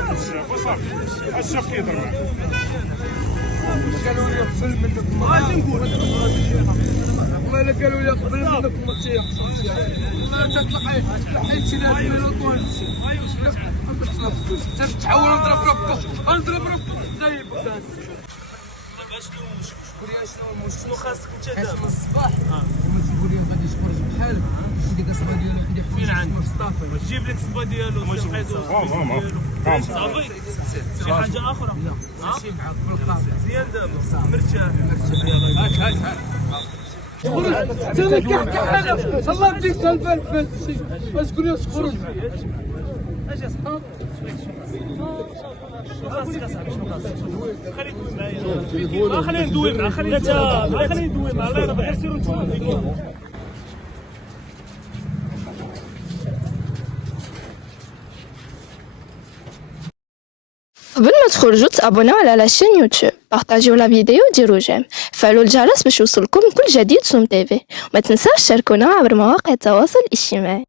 الشاف وصافي الشاف كيهضر معاك. قالوا لي قبل منكم غادي نقول والله الا قالوا لي قبل منكم ما تيخصوش لا تطلقي حيت شي ناس من الطوال تحاول نضرب ربك زي بكاس شنو خاصك انت دابا من الصباح تقول لي غادي تخرج بحال ديك الصبا ديالو فين عندك مصطفى جيب لك الصبا ديالو صافي شي حاجه اخرى لا ماشي معاك بالقابل مزيان دابا مرتاح هاك الله يديك الفلفل واش تقول لي تخرج اجي اصاحبي شنو خاصك اصاحبي شنو خاصك خليك معايا خلينا ندوي معاه خلينا ندوي معاه الله يرضى غير سيروا نتوما قبل ما تخرجوا تابوناو على لاشين يوتيوب، بارطاجيو لا فيديو وديروا جيم، فعلوا الجرس باش يوصلكم كل جديد سوم تيفي، وما تنساش تشاركونا عبر مواقع التواصل الاجتماعي.